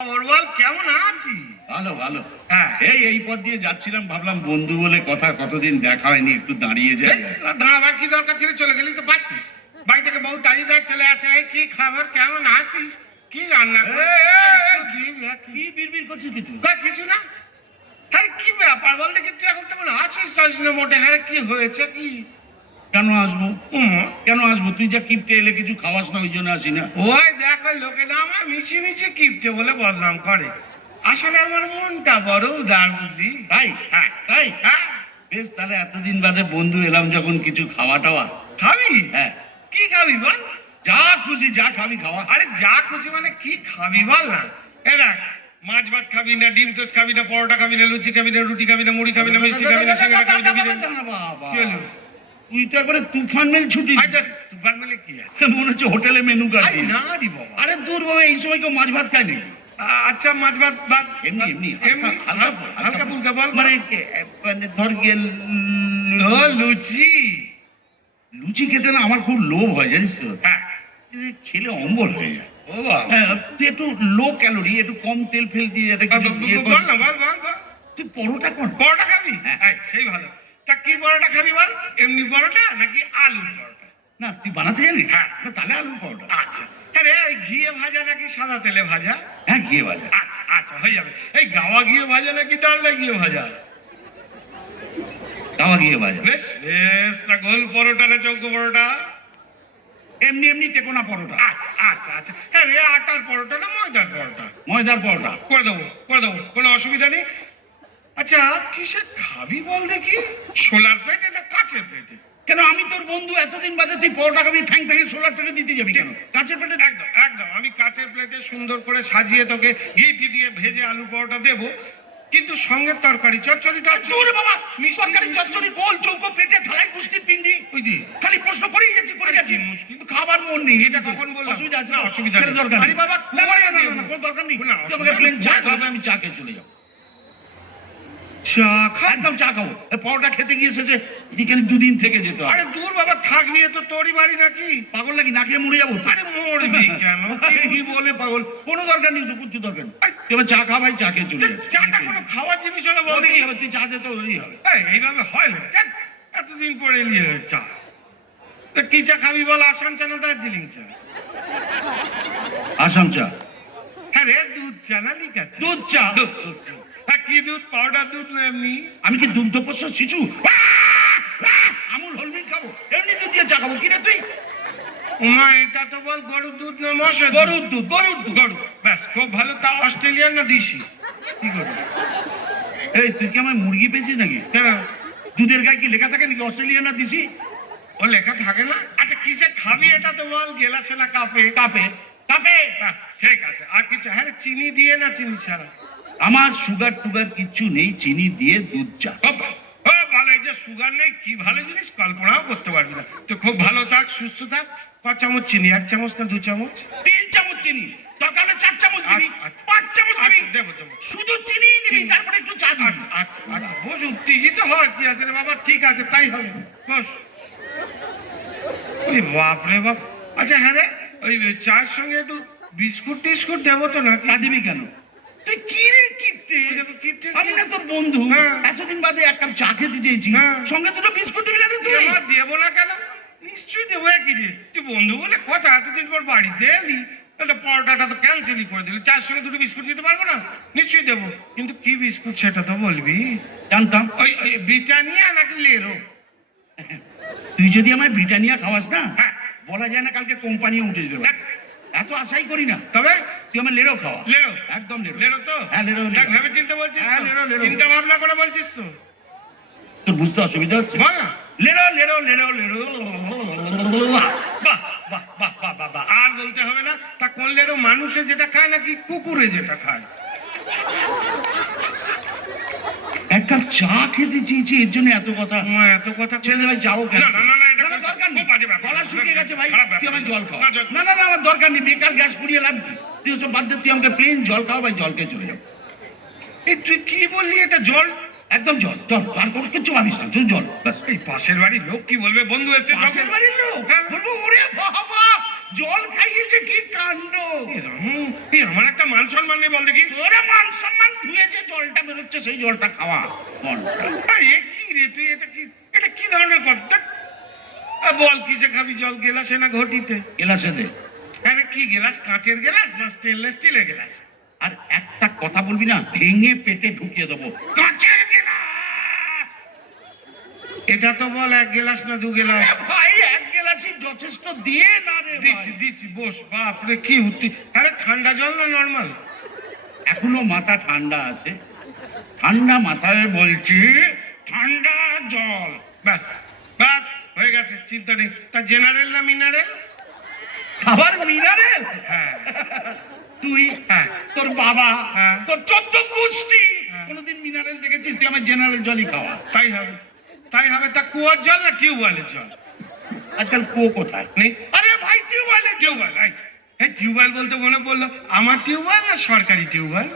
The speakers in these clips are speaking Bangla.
কেমন আছি? ভালো ভালো। হ্যাঁ, এই পথ দিয়ে যাচ্ছিলাম, ভাবলাম বন্ধু বলে কথা, কতদিন দেখা হয়নি, একটু দাঁড়িয়ে যাই। দাঁড়াবার কি দরকার ছিল? চলে গেলি তো পারতিস। বাড়ি থেকে বউ তাড়িয়ে দেয়, চলে আসে, এই কি খবর, কেমন আছিস, কি রান্না কি বিড়বিড় করছিস কিছু? কিছু না। হ্যাঁ, কি ব্যাপার বল দেখি, তুই এখন তেমন আসিস না মোটে। হ্যাঁ, কি হয়েছে কি? কেন আসবো? কেন আসবো? তুই যা কিপটে এলে কিছু খাওয়াস না, ওই জন্য আসি না। ওই দেখো, লোকে না আমার মিছি কিপটে বলে বদনাম করে। আসলে আমার মনটা বড় উদার, বুঝলি? তাই? হ্যাঁ তাই? হ্যাঁ। বেশ, তাহলে এতদিন বাদে বন্ধু এলাম যখন, কিছু খাওয়া টাওয়া। খাবি? হ্যাঁ। কি খাবি বল? যা খুশি যা খাবি খাওয়া। আরে যা খুশি মানে কি খাবি বল না। এ দেখ, মাছ ভাত খাবি না, ডিম টোস্ট খাবি না, পরোটা খাবি না, লুচি খাবি না, রুটি খাবি না, মুড়ি খাবি না, মিষ্টি খাবি না, সিঙ্গারা খাবি না, বাবা, কি হলো? তুই তো একবারে তুফান মেল ছুটি। আই দেখ, তুফান মেলে কি আছে? মনে হচ্ছে হোটেলে মেনু কার্ড। আরে না দি বাবা। আরে দূর বাবা, এই সময় কেউ মাছ ভাত খায় নাকি? আচ্ছা, মাছ ভাত ভাত এমনি এমনি এমনি হালকা ফুলকা বল। মানে ধর গিয়ে ও লুচি। লুচি খেতে না আমার খুব লোভ হয়, জানিস তো। হ্যাঁ, খেলে অম্বল হয়ে যায়। ও বাবা। হ্যাঁ, তুই একটু লো ক্যালোরি, একটু কম তেল ফেল দিয়ে এটা কিছু ইয়ে কর। বল না, বল বল বল। তুই পরোটা কর। পরোটা খাবি? হ্যাঁ। এই, সেই ভালো। তা কি পরোটা খাবি বল? এমনি পরোটা নাকি আলুর পরোটা? না, তুই বানাতে জানিস? হ্যাঁ। না, তাহলে আলু পরোটা। আচ্ছা। হ্যাঁ রে, এই ঘিয়ে ভাজা নাকি সাদা তেলে ভাজা? হ্যাঁ, গিয়ে বাজা। আচ্ছা আচ্ছা, হয়ে যাবে। এই গাওয়া ঘিয়ে ভাজা নাকি ডালনা ঘিয়ে ভাজা? গাওয়া গিয়ে বাজা। বেশ বেশ। তা গোল পরোটা না চৌকো পরোটা? এমনি এমনি তেকোনা পরোটা। আচ্ছা আচ্ছা আচ্ছা। হ্যাঁ রে, আটার পরোটা না ময়দার পরোটা? ময়দার পরোটা। করে দেবো করে দেবো, কোনো অসুবিধা নেই। আচ্ছা, কিসে খাবি বল দেখি? সোলার প্লেটে না কাঁচের প্লেটে? কেন, আমি তোর বন্ধু, এতদিন বাদে তুই পরোটা খাবি, ঠ্যাং ঠ্যাঙে সোলার প্লেটে দিতে যাবি কেন? কাঁচের প্লেটে। একদম একদম, আমি কাঁচের প্লেটে সুন্দর করে সাজিয়ে তোকে ঘিটি দিয়ে ভেজে আলু পরোটা দেবো, কিন্তু সঙ্গে তরকারি চচ্চড়ি তোর বাবা, মিষ্টি, তরকারি মিষ্টি। চচ্চড়ি গোল চৌকো প্লেটে থালায় গুষ্টি পিন্ডি। ওই দি খালি প্রশ্ন করেই যাচ্ছি করে যাচ্ছি। মুশকিল। খাবার মন নেই। এটা কখন বললাম? অসুবিধা আছে? না, অসুবিধা নেই। দরকার আরে বাবা, না, করে না, না, দেবো। না, কোনো দরকার নেই। না, তুই আমাকে প্লেন চা অসুবিধা খাবে, নেই। আমি চা খেয়ে চলে যাবো। চা খা? একদম চা খাবো। পরোটা খেতে গিয়ে শেষে এখানে দুদিন থেকে যেত। আরে দূর বাবা, থাকবি, তো তোরই বাড়ি নাকি? পাগল নাকি? না খেয়ে মরে যাবো তো? আরে মরবি কেন? কি বলে পাগল? কোনো দরকার নেই, কিচ্ছু দরকার নেই। তুই এবার চা খা ভাই, চা খেয়ে চলে যাচ্ছে। চাটা কোনো খাওয়ার জিনিস হলো বল দেখি? তুই চা দিতে ওরই হবে। এইভাবে হয় না। দেখ, এতদিন পরে এলি চা। তা কি চা খাবি বল? আসাম চা না দার্জিলিং চা? আসাম চা। হ্যাঁ রে, দুধ চা না লিকা চা? দুধ চা। দুধ দুধ দুধ। হ্যাঁ, কি দুধ? পাউডার দুধ না এমনি? আমি কি দুগ্ধপোষ্য শিশু? আমুল হলমিল খাবো, এমনি দুধ দিয়ে চা খাবো? কি রে তুই? উমা, এটা তো বল গরুর দুধ না মশার দুধ? গরুর দুধ, গরুর দুধ। গরু। ব্যাস, খুব ভালো। তা অস্ট্রেলিয়ান না দেশি? কি করবি? এই, তুই কি আমার মুরগি পেয়েছিস নাকি? হ্যাঁ। দুধের গায়ে কি লেখা থাকে নাকি অস্ট্রেলিয়া না দিছি? ও লেখা থাকে না? আচ্ছা, কিসে খাবি এটা তো বল? গেলাসে না কাপে? কাপে। কাপে। ব্যাস, ঠিক আছে। আর কিছু? হ্যাঁ রে, চিনি দিয়ে না চিনি ছাড়া? আমার সুগার টুগার কিচ্ছু নেই, চিনি দিয়ে দুধ চা। ও ভালো। এই যে সুগার নেই, কি ভালো জিনিস, কল্পনাও করতে পারবি না। তো খুব ভালো থাক, সুস্থ থাক। ক চামচ চিনি? 1 চামচ না 2 চামচ? 3 চামচ চিনি। দরকার হলে 4 চামচ দিবি, আচ্ছা, আচ্ছা। 5 চামচ দিবি। দেবো দেবো। শুধু চিনি দিবি, তারপরে একটু চা দিবি। আচ্ছা আচ্ছা আচ্ছা, বোঝ, উত্তেজিত হয় কি আছে রে বাবা? ঠিক আছে, তাই হবে। বস। ওই বাপ রে বাপ। আচ্ছা হ্যাঁ রে, ওই চায়ের সঙ্গে একটু বিস্কুট টিস্কুট দেবো তো নাকি? চা দিবি কেন? তুই কি রে কিপটে? ওই দেখো, কিপটে। আমি না তোর বন্ধু, হ্যাঁ। এতদিন বাদে এক কাপ চা খেতে চেয়েছি, হ্যাঁ। সঙ্গে দুটো বিস্কুট দিবি না রে তুই? এবার দেবো না কেন? নিশ্চয়ই দেবো। কি রে, তুই বন্ধু বলে কথা, এতদিন পর বাড়িতে এলি, তাহলে পরোটাটা তো ক্যান্সেলই করে দিলি। চার সঙ্গে দুটো বিস্কুট দিতে পারবো না? নিশ্চয়ই দেবো, কিন্তু কি বিস্কুট সেটা তো বলবি। জানতাম। ওই ব্রিটানিয়া নাকি লেরো? তুই যদি আমায় ব্রিটানিয়া খাওয়াস না, হ্যাঁ। বলা যায় না কালকে কোম্পানিও উঠে যাবে। দেখ, এত আশাই করি না। তবে তুই আমার লেরো খাওয়া। লেরো? একদম লেরো। লেরো তো? হ্যাঁ, লেরো, দেখ, লেরো। ভেবে চিন্তে বলছিস হ্যাঁ, তো? লেরো, লেরো। চিন্তা ভাবনা করে বলছিস তো? তোর বুঝতে অসুবিধা হচ্ছে? বল না। লেরো লেরো লেরো লেরো। বাহ বাহ বাহ বাহ বাহ বাহ বাহ। আর বলতে হবে না। তা কোন লেরো? মানুষে যেটা খায় নাকি কুকুরে যেটা খায়? এক কাপ চা খেতে চেয়েছি, এর জন্য এত কথা। এত কথা ছেড়ে দে ভাই, যাও কেন? না, না, না, না, এটা না, দরকার নেই। খুব বাজে ব্যাপার। গলা শুকিয়ে গেছে ভাই, খারাপ ব্যাপার। তুই আমার জল খাও। না, জল- না না না, আমার দরকার নেই, বেকার গ্যাস পুড়িয়ে লাভ কি? তুই ওসব বাদ দে, তুই আমাকে প্লেন জল খাও ভাই, জল খেয়ে চলে যাও। এই তুই কি বললি? এটা জল? একদম জল, জল। আর কোনো কিচ্ছু মানিস না, শুধু জল ব্যাস। এই পাশের বাড়ির লোক কি বলবে? বন্ধু এসছে, পাশের বাড়ির লোক হ্যাঁ। বলবো, ওরে বাবা, জল খাইয়েছে, কি কাণ্ড! এই আমার একটা মান সম্মান নেই বল দেখি। তোরা মান সম্মান ধুয়েছে, জলটা বেরোচ্ছে, সেই জলটা খাওয়া জলটা। এ কি রে তুই, এটা কি ধরনের কথা? বল কিসে খাবি জল, গেলাসে না ঘটিতে? গেলাসে দে। আরে কি গেলাস, কাঁচের গেলাস না স্টেনলেস স্টিলের গেলাস? আর একটা কথা বলবি না, ভেঙে পেটে ঢুকিয়ে দেবো। কাঁচের গেলাস। এটা তো বল এক গেলাস না দু গেলাস? ভাই এক গেলাসই যথেষ্ট, দিয়ে না রে ভাই। দিচ্ছি বস। বাপরে কি উঠতি! আরে ঠান্ডা জল না নর্মাল? এখনো মাথা ঠান্ডা আছে, ঠান্ডা মাথায় বলছি ঠান্ডা জল। ব্যাস ব্যাস হয়ে গেছে, চিন্তা নেই। তা জেনারেল না মিনারেল? আবার মিনারেল? হ্যাঁ তুই, হ্যাঁ। তোর বাবা, হ্যাঁ। তোর 14 গোষ্ঠী কোনোদিন মিনারেল দেখেছিস? তুই আমার জেনারেল জলই খাওয়া। তাই হবে। তা কুয়োর জল না টিউবওয়েলের জল? আজকাল কুয়ো কোথায় নেই। আরে ভাই, টিউবওয়েলে। টিউবওয়েল, এই টিউবওয়েল বলতে মনে পড়লো, আমার টিউবওয়েল না সরকারি টিউবওয়েল?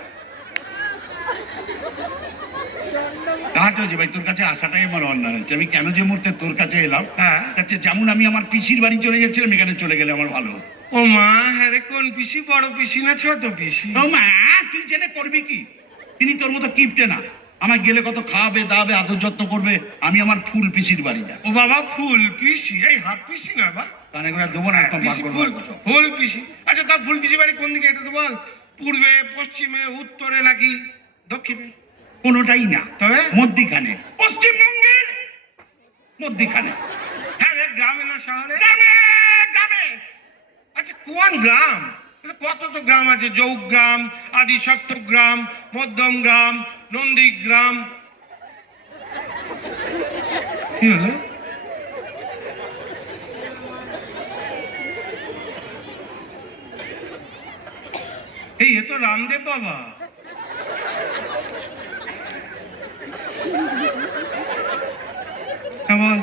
ঘাট হয়েছে ভাই, তোর কাছে আসাটাই আমার অন্যায় হয়েছে। আমি কেন যে মুহূর্তে তোর কাছে এলাম, হ্যাঁ। আচ্ছা, যেমন আমি আমার পিসির বাড়ি চলে যাচ্ছিলাম, এখানে চলে গেলে আমার ভালো হতো। ও মা, হ্যাঁ রে, কোন পিসি? বড় পিসি না ছোট পিসি? ও মা, তুই জেনে করবি কি? তিনি তোর মতো কিপটে না, আমার গেলে কত খাওয়াবে দাওয়াবে, আদর যত্ন করবে। আমি আমার ফুল পিসির বাড়ি যা। ও বাবা, ফুল পিসি? এই হাফ পিসি না বা? কানে করে দেবো না, একদম বার পিসি, করবো। ফুল পিসি। আচ্ছা, তার ফুল পিসি বাড়ি কোন দিকে এটা তো বল? পূর্বে, পশ্চিমে, উত্তরে নাকি দক্ষিণে? কোনোটাই না, তবে মধ্যিখানে, পশ্চিমবঙ্গের মধ্যিখানে। হ্যাঁ রে, গ্রামে না শহরে? গ্রামে, গ্রামে। আচ্ছা, কোন গ্রাম? কত তো গ্রাম আছে, যৌগ্রাম, আদি সপ্তগ্রাম, মধ্যম গ্রাম, নন্দীগ্রাম। কি হলো? এই এ তো রামদেব বাবা। হ্যাঁ বল।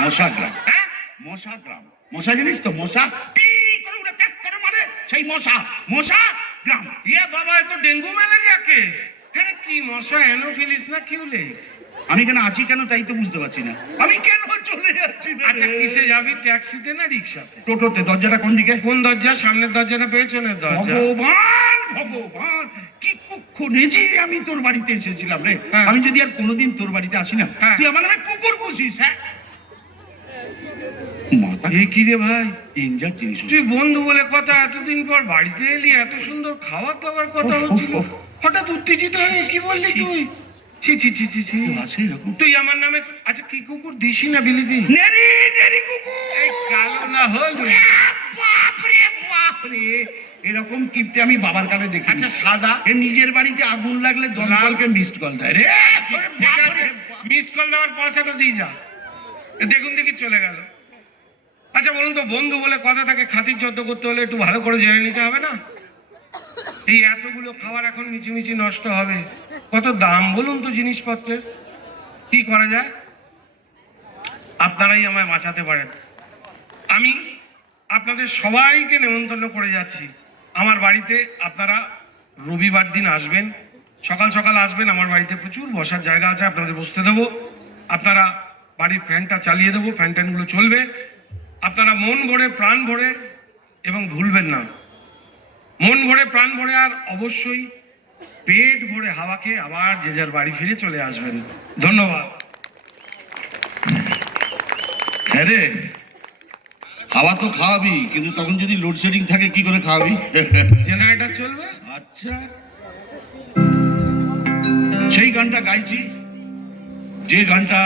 মশা গ্রাম। হ্যাঁ, মশা গ্রাম। মশা জিনিস তো, মশা পি করে উড়ে প্যাক করে মারে, সেই মশা। মশা গ্রাম। ইয়ে বাবা, এ তো ডেঙ্গু ম্যালেরিয়া কেস। হ্যাঁ রে, কি মশা, অ্যানোফিলিস না কিউলেক্স? আমি কেন আছি কেন তাই তো বুঝতে পারছি না। আমি কেন চলে যাচ্ছি না? আচ্ছা, কিসে যাবি, ট্যাক্সিতে না রিক্সাতে? টোটোতে। দরজাটা কোন দিকে? কোন দরজা? সামনের দরজা না পেছনের দরজা? ভগবান, ভগবান, কি কুক্ষণে যে আমি তোর বাড়িতে এসেছিলাম রে। হ্যাঁ। আমি যদি আর কোনোদিন তোর বাড়িতে আসি না, হ্যাঁ। তুই আমার নামে কুকুর পুষিস। হ্যাঁ, মাথা এ কি রে ভাই, ডেঞ্জার জিনিস। তুই বন্ধু বলে কথা, এতদিন পর বাড়িতে এলি, এত সুন্দর খাবার দাবার কথা হচ্ছিল, হঠাৎ উত্তেজিত হয়ে কি বললি তুই? ছি ছি ছি ছি ছি। আছে এরকম? তুই আমার নামে, আচ্ছা কি কুকুর, দিশি না বিলিতি? নেরি নেরি কুকুর। এই কালো না হলুদ? বাপরে বাপরে, এরকম কিপটে আমি বাবার কালে দেখি। আচ্ছা সাদা? এ নিজের বাড়িতে আগুন লাগলে দমকলকে মিসড কল দেয় রে। ঠিক আছে, মিসড কল দেওয়ার পয়সাটা দিয়ে যা। এ দেখুন দেখি চলে গেল। আচ্ছা বলুন তো, বন্ধু বলে কথা, তাকে খাতির যত্ন করতে হলে একটু ভালো করে জেনে নিতে হবে না? এই এতগুলো খাবার এখন মিছিমিছি নষ্ট হবে, কত দাম বলুন তো জিনিসপত্রের। কি করা যায়? আপনারাই আমায় বাঁচাতে পারেন। আমি আপনাদের সবাইকে নেমন্তন্ন করে যাচ্ছি আমার বাড়িতে। আপনারা রবিবার দিন আসবেন, সকাল সকাল আসবেন। আমার বাড়িতে প্রচুর বসার জায়গা আছে, আপনাদের বসতে দেবো। আপনারা বাড়ির ফ্যানটা চালিয়ে দেবো, ফ্যান ট্যানগুলো চলবে। আপনারা মন ভরে, প্রাণ ভরে, এবং ভুলবেন না, মন ভরে, প্রাণ ভরে, আর অবশ্যই পেট ভরে হাওয়া খেয়ে আবার যে যার বাড়ি ফিরে চলে আসবেন। ধন্যবাদ। হ্যাঁ রে, খাওয়া তো খাওয়াবি, কিন্তু তখন যদি লোডশেডিং থাকে কি করে খাওয়াবি? জেনারেটর চলবে। আচ্ছা, সেই গানটা গাইছি, যে গানটা